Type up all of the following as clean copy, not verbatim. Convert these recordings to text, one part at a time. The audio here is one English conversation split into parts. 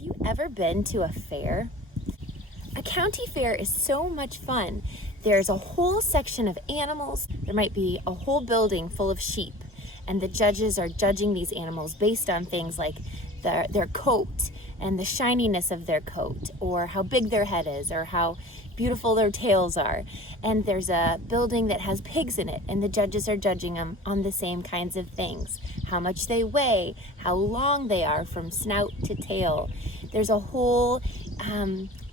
you ever been to a fair? A county fair is so much fun. There's a whole section of animals. There might be a whole building full of sheep, and the judges are judging these animals based on things like their coat and the shininess of their coat, or how big their head is, or how beautiful their tails are. And there's a building that has pigs in it, and the judges are judging them on the same kinds of things: how much they weigh, how long they are from snout to tail. There's a whole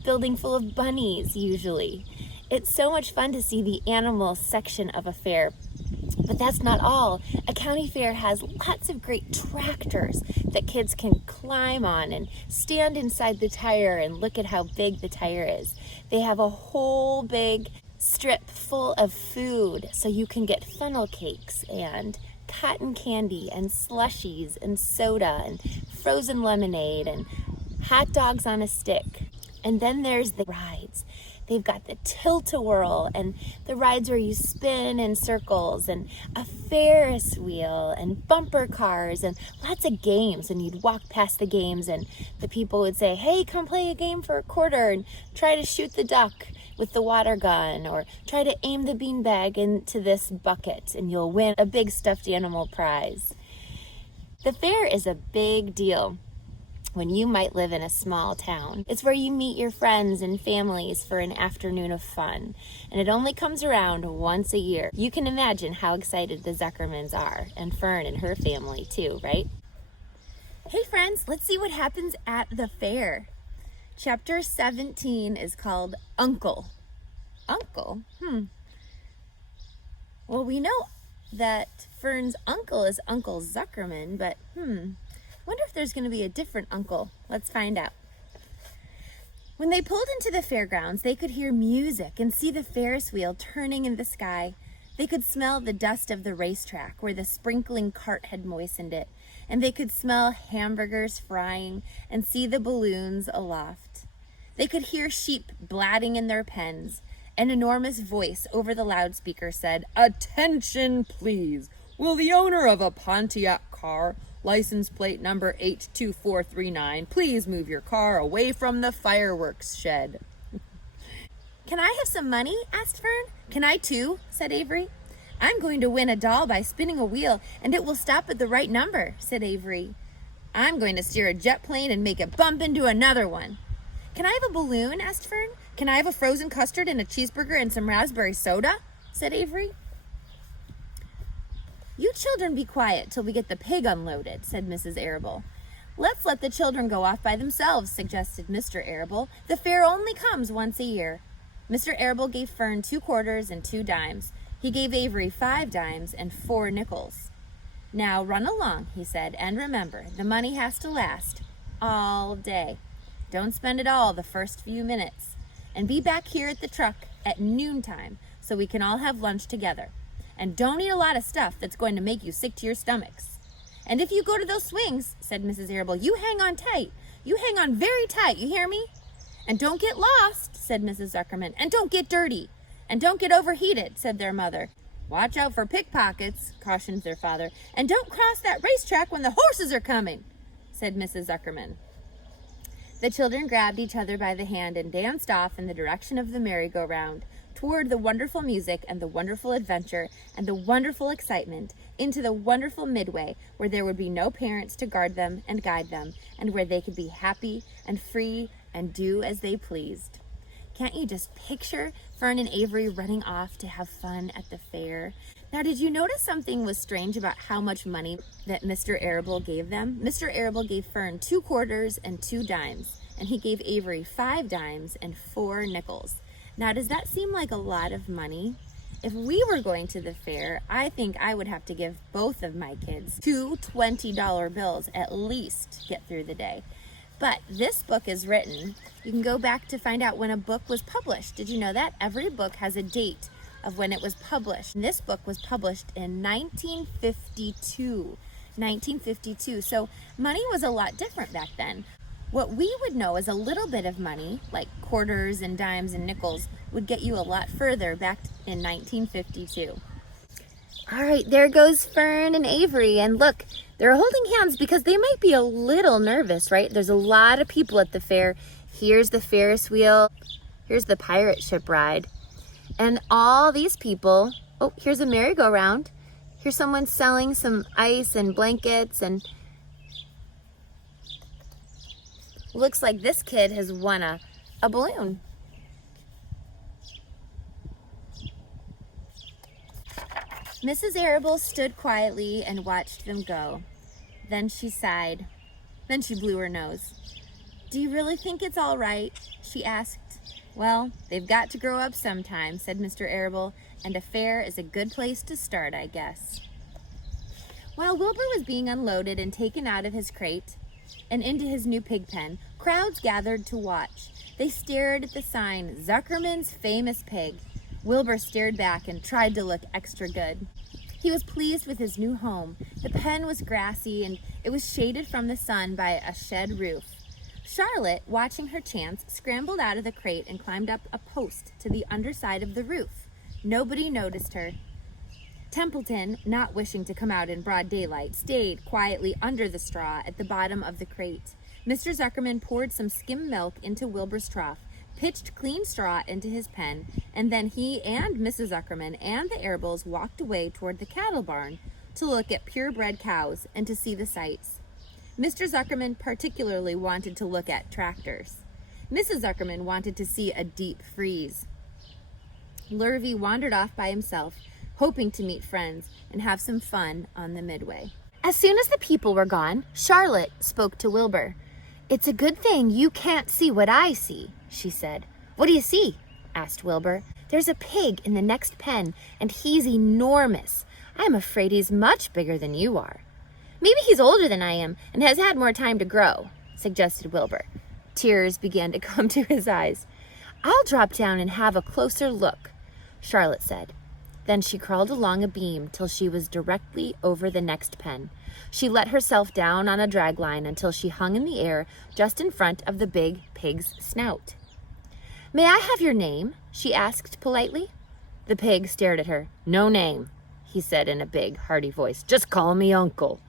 building full of bunnies usually. It's so much fun to see the animal section of a fair. But that's not all. A county fair has lots of great tractors that kids can climb on and stand inside the tire and look at how big the tire is. They have a whole big strip full of food, so you can get funnel cakes and cotton candy and slushies and soda and frozen lemonade and hot dogs on a stick. And then there's the rides. They've got the tilt-a-whirl and the rides where you spin in circles, and a Ferris wheel and bumper cars and lots of games. And you'd walk past the games and the people would say, "Hey, come play a game for a quarter and try to shoot the duck with the water gun, or try to aim the beanbag into this bucket and you'll win a big stuffed animal prize." The fair is a big deal when you might live in a small town. It's where you meet your friends and families for an afternoon of fun, and it only comes around once a year. You can imagine how excited the Zuckermans are, and Fern and her family too, right? Hey friends, let's see what happens at the fair. Chapter 17 is called Uncle. Uncle? Well, we know that Fern's uncle is Uncle Zuckerman, but wonder if there's going to be a different uncle. Let's find out. When they pulled into the fairgrounds, they could hear music and see the Ferris wheel turning in the sky. They could smell the dust of the racetrack where the sprinkling cart had moistened it, and they could smell hamburgers frying and see the balloons aloft. They could hear sheep blatting in their pens. An enormous voice over the loudspeaker said, "Attention, please. Will the owner of a Pontiac car, license plate number 82439, please move your car away from the fireworks shed?" "Can I have some money?" asked Fern. "Can I too?" said Avery. "I'm going to win a doll by spinning a wheel, and it will stop at the right number," said Avery. "I'm going to steer a jet plane and make it bump into another one." "Can I have a balloon?" asked Fern. "Can I have a frozen custard and a cheeseburger and some raspberry soda?" said Avery. "You children be quiet till we get the pig unloaded," said Mrs. Arable. "Let's let the children go off by themselves," suggested Mr. Arable. "The fair only comes once a year." Mr. Arable gave Fern 2 quarters and 2 dimes. He gave Avery 5 dimes and 4 nickels. "Now run along," he said, "and remember, the money has to last all day. Don't spend it all the first few minutes. And be back here at the truck at noontime so we can all have lunch together. And don't eat a lot of stuff that's going to make you sick to your stomachs. And if you go to those swings," said Mrs. Arable, "you hang on tight. You hang on very tight, you hear me? And don't get lost," said Mrs. Zuckerman. "And don't get dirty. And don't get overheated," said their mother. "Watch out for pickpockets," cautioned their father. "And don't cross that racetrack when the horses are coming," said Mrs. Zuckerman. The children grabbed each other by the hand and danced off in the direction of the merry-go-round, toward the wonderful music and the wonderful adventure and the wonderful excitement, into the wonderful midway where there would be no parents to guard them and guide them, and where they could be happy and free and do as they pleased. Can't you just picture Fern and Avery running off to have fun at the fair? Now, did you notice something was strange about how much money that Mr. Arable gave them? Mr. Arable gave Fern 2 quarters and 2 dimes, and he gave Avery 5 dimes and 4 nickels. Now, does that seem like a lot of money? If we were going to the fair, I think I would have to give both of my kids 2 $20 bills at least to get through the day. But this book is written. You can go back to find out when a book was published. Did you know that? Every book has a date of when it was published. And this book was published in 1952. 1952. So money was a lot different back then. What we would know as a little bit of money, like quarters and dimes and nickels, would get you a lot further back in 1952. All right, there goes Fern and Avery. And look, they're holding hands because they might be a little nervous, right? There's a lot of people at the fair. Here's the Ferris wheel. Here's the pirate ship ride. And all these people, oh, here's a merry-go-round. Here's someone selling some ice and blankets, and looks like this kid has won a balloon. Mrs. Arable stood quietly and watched them go. Then she sighed. Then she blew her nose. "Do you really think it's all right?" she asked. "Well, they've got to grow up sometime," said Mr. Arable, "and a fair is a good place to start, I guess." While Wilbur was being unloaded and taken out of his crate and into his new pig pen, crowds gathered to watch. They stared at the sign, "Zuckerman's Famous Pig." Wilbur stared back and tried to look extra good. He was pleased with his new home. The pen was grassy and it was shaded from the sun by a shed roof. Charlotte, watching her chance, scrambled out of the crate and climbed up a post to the underside of the roof. Nobody noticed her. Templeton, not wishing to come out in broad daylight, stayed quietly under the straw at the bottom of the crate. Mr. Zuckerman poured some skim milk into Wilbur's trough, pitched clean straw into his pen, and then he and Mrs. Zuckerman and the Arables walked away toward the cattle barn to look at purebred cows and to see the sights. Mr. Zuckerman particularly wanted to look at tractors. Mrs. Zuckerman wanted to see a deep freeze. Lurvy wandered off by himself, hoping to meet friends and have some fun on the midway. As soon as the people were gone, Charlotte spoke to Wilbur. "It's a good thing you can't see what I see," she said. "What do you see?" asked Wilbur. "There's a pig in the next pen, and he's enormous. I'm afraid he's much bigger than you are." "Maybe he's older than I am and has had more time to grow," suggested Wilbur. Tears began to come to his eyes. "I'll drop down and have a closer look," Charlotte said. Then she crawled along a beam till she was directly over the next pen. She let herself down on a drag line until she hung in the air just in front of the big pig's snout. "May I have your name?" she asked politely. The pig stared at her. "No name," he said in a big, hearty voice. "Just call me Uncle."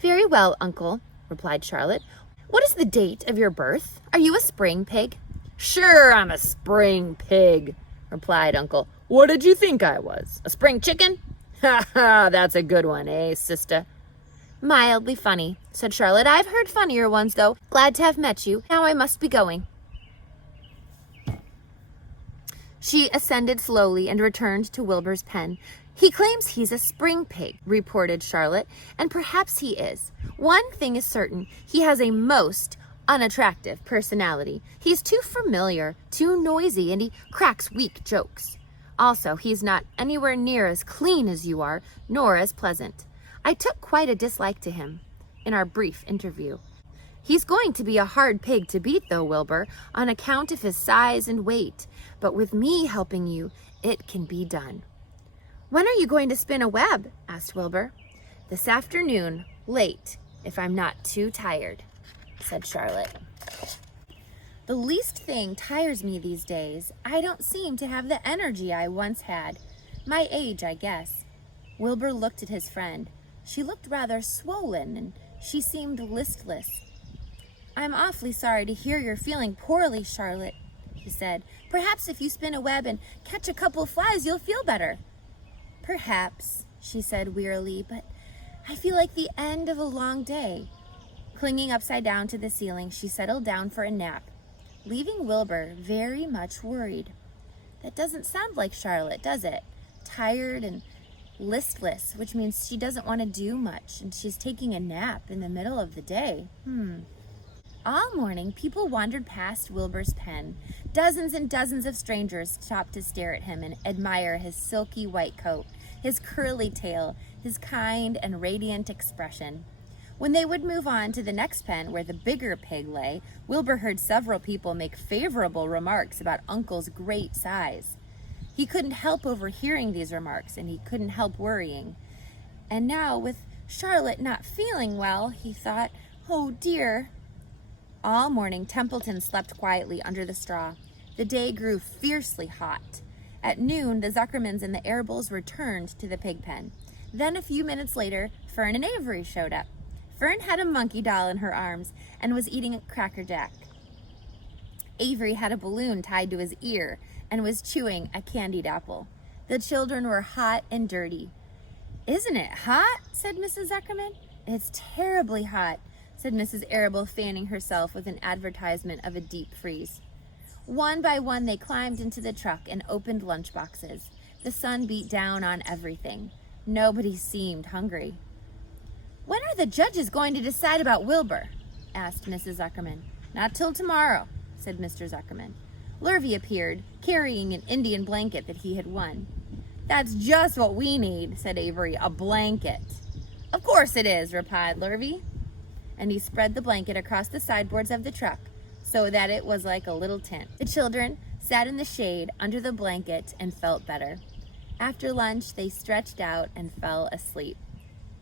"Very well, Uncle," replied Charlotte. "What is the date of your birth? Are you a spring pig?" "Sure, I'm a spring pig," replied Uncle. "What did you think I was? A spring chicken? Ha ha, that's a good one, eh, sister?" "Mildly funny," said Charlotte. "I've heard funnier ones, though. Glad to have met you. Now I must be going." She ascended slowly and returned to Wilbur's pen. "He claims he's a spring pig," reported Charlotte, "and perhaps he is. One thing is certain, he has a most unattractive personality. He's too familiar, too noisy, and he cracks weak jokes. Also, he's not anywhere near as clean as you are, nor as pleasant. I took quite a dislike to him in our brief interview. He's going to be a hard pig to beat, though, Wilbur, on account of his size and weight. But with me helping you, it can be done." "When are you going to spin a web?" asked Wilbur. "This afternoon, late, if I'm not too tired," said Charlotte. "The least thing tires me these days. I don't seem to have the energy I once had. My age, I guess." Wilbur looked at his friend. She looked rather swollen, and she seemed listless. "I'm awfully sorry to hear you're feeling poorly, Charlotte," he said. "Perhaps if you spin a web and catch a couple flies, you'll feel better." "Perhaps," she said wearily, "but I feel like the end of a long day." Clinging upside down to the ceiling, she settled down for a nap, leaving Wilbur very much worried. That doesn't sound like Charlotte, does it? Tired and listless, which means she doesn't want to do much, and she's taking a nap in the middle of the day. All morning, people wandered past Wilbur's pen. Dozens and dozens of strangers stopped to stare at him and admire his silky white coat, his curly tail, his kind and radiant expression. When they would move on to the next pen where the bigger pig lay, Wilbur heard several people make favorable remarks about Uncle's great size. He couldn't help overhearing these remarks, and he couldn't help worrying. And now, with Charlotte not feeling well, he thought, "Oh dear." All morning, Templeton slept quietly under the straw. The day grew fiercely hot. At noon, the Zuckermans and the Arables returned to the pig pen. Then a few minutes later, Fern and Avery showed up. Fern had a monkey doll in her arms and was eating a Cracker Jack. Avery had a balloon tied to his ear and was chewing a candied apple. The children were hot and dirty. "Isn't it hot?" said Mrs. Zuckerman. "It's terribly hot," said Mrs. Arable, fanning herself with an advertisement of a deep freeze. One by one, they climbed into the truck and opened lunch boxes. The sun beat down on everything. Nobody seemed hungry. "When are the judges going to decide about Wilbur?" asked Mrs. Zuckerman. "Not till tomorrow," said Mr. Zuckerman. Lurvy appeared, carrying an Indian blanket that he had won. "That's just what we need," said Avery, "a blanket." "Of course it is," replied Lurvy. And he spread the blanket across the sideboards of the truck so that it was like a little tent. The children sat in the shade under the blanket and felt better. After lunch, they stretched out and fell asleep.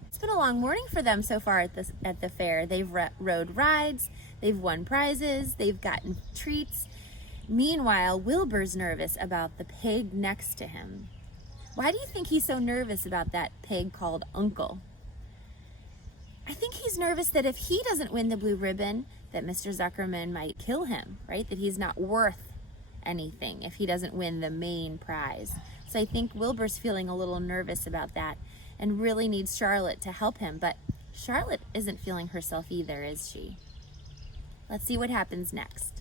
It's been a long morning for them so far at the fair. They've rode rides, they've won prizes, they've gotten treats. Meanwhile, Wilbur's nervous about the pig next to him. Why do you think he's so nervous about that pig called Uncle? I think he's nervous that if he doesn't win the blue ribbon, that Mr. Zuckerman might kill him, right? That he's not worth anything if he doesn't win the main prize. So I think Wilbur's feeling a little nervous about that and really needs Charlotte to help him. But Charlotte isn't feeling herself either, is she? Let's see what happens next.